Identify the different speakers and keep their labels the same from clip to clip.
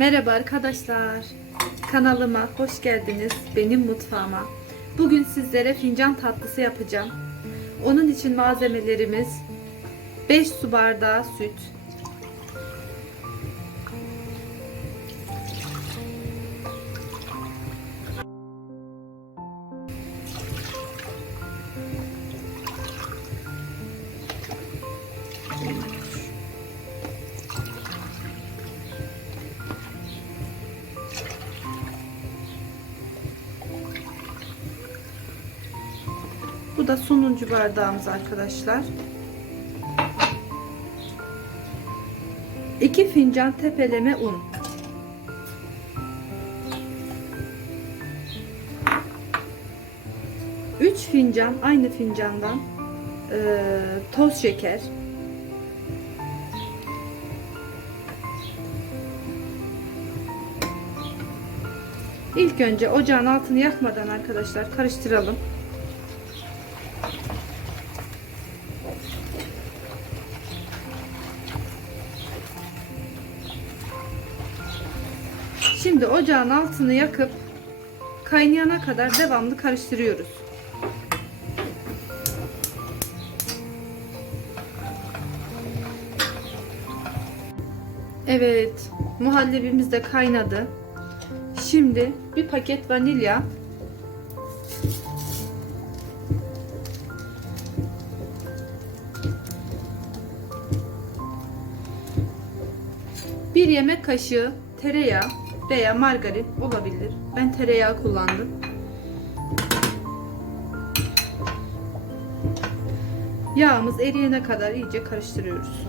Speaker 1: Merhaba arkadaşlar. Kanalıma hoş geldiniz. Benim mutfağıma. Bugün sizlere fincan tatlısı yapacağım. Onun için malzemelerimiz 5 su bardağı süt, Bu da sonuncu bardağımız arkadaşlar. 2 fincan tepeleme un. Üç fincan aynı fincandan eee, toz şeker. İlk önce ocağın altını yakmadan arkadaşlar karıştıralım. Şimdi ocağın altını yakıp kaynayana kadar devamlı karıştırıyoruz. Evet, muhallebimiz de kaynadı. Şimdi bir paket vanilya, bir yemek kaşığı tereyağı veya margarin olabilir. Ben tereyağı kullandım. Yağımız eriyene kadar iyice karıştırıyoruz.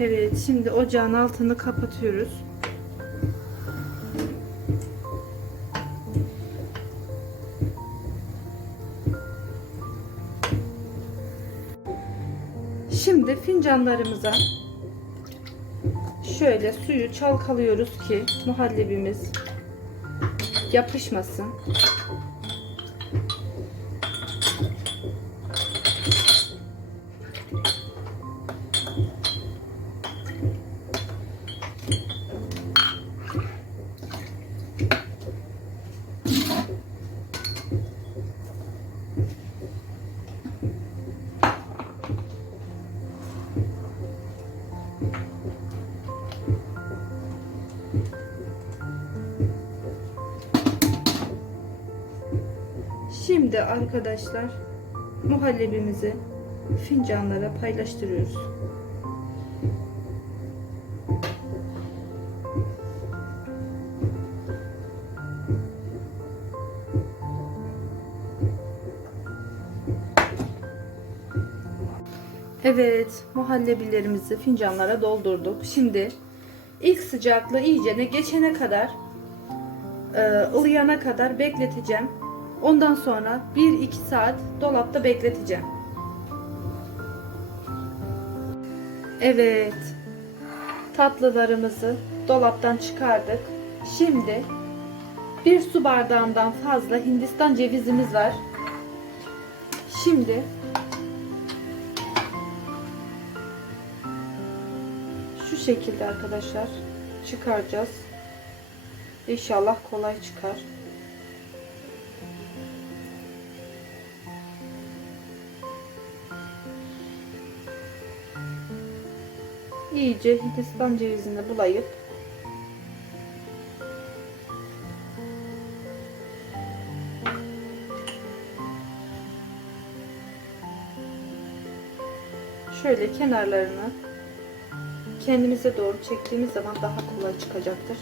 Speaker 1: Evet, şimdi ocağın altını kapatıyoruz. Şimdi fincanlarımıza şöyle suyu çalkalıyoruz ki muhallebimiz yapışmasın. Şimdi arkadaşlar muhallebimizi fincanlara paylaştırıyoruz. Evet, muhallebilerimizi fincanlara doldurduk. Şimdi ilk sıcaklığı iyicene geçene kadar e, ılıyana kadar bekleteceğim. Ondan sonra 1-2 saat dolapta bekleteceğim. Evet. Tatlılarımızı dolaptan çıkardık. Şimdi bir su bardağından fazla Hindistan cevizimiz var. Şimdi şu şekilde arkadaşlar çıkaracağız. İnşallah kolay çıkar. İyice Hindistan cevizini bulayıp şöyle kenarlarını kendimize doğru çektiğimiz zaman daha kolay çıkacaktır.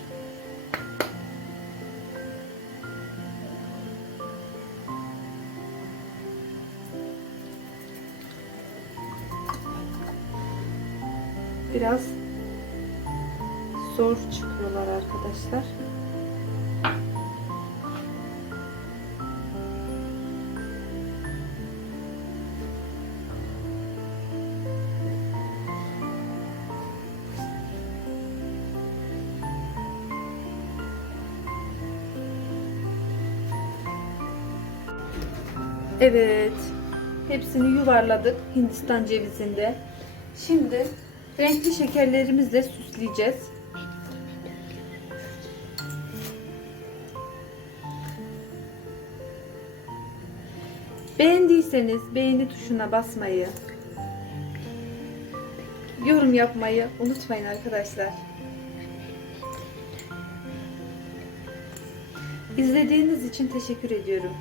Speaker 1: biraz zor çıkıyorlar arkadaşlar. Evet. Hepsini yuvarladık Hindistan cevizinde. Şimdi renkli şekerlerimizle süsleyeceğiz. Beğendiyseniz beğeni tuşuna basmayı, yorum yapmayı unutmayın arkadaşlar. İzlediğiniz için teşekkür ediyorum.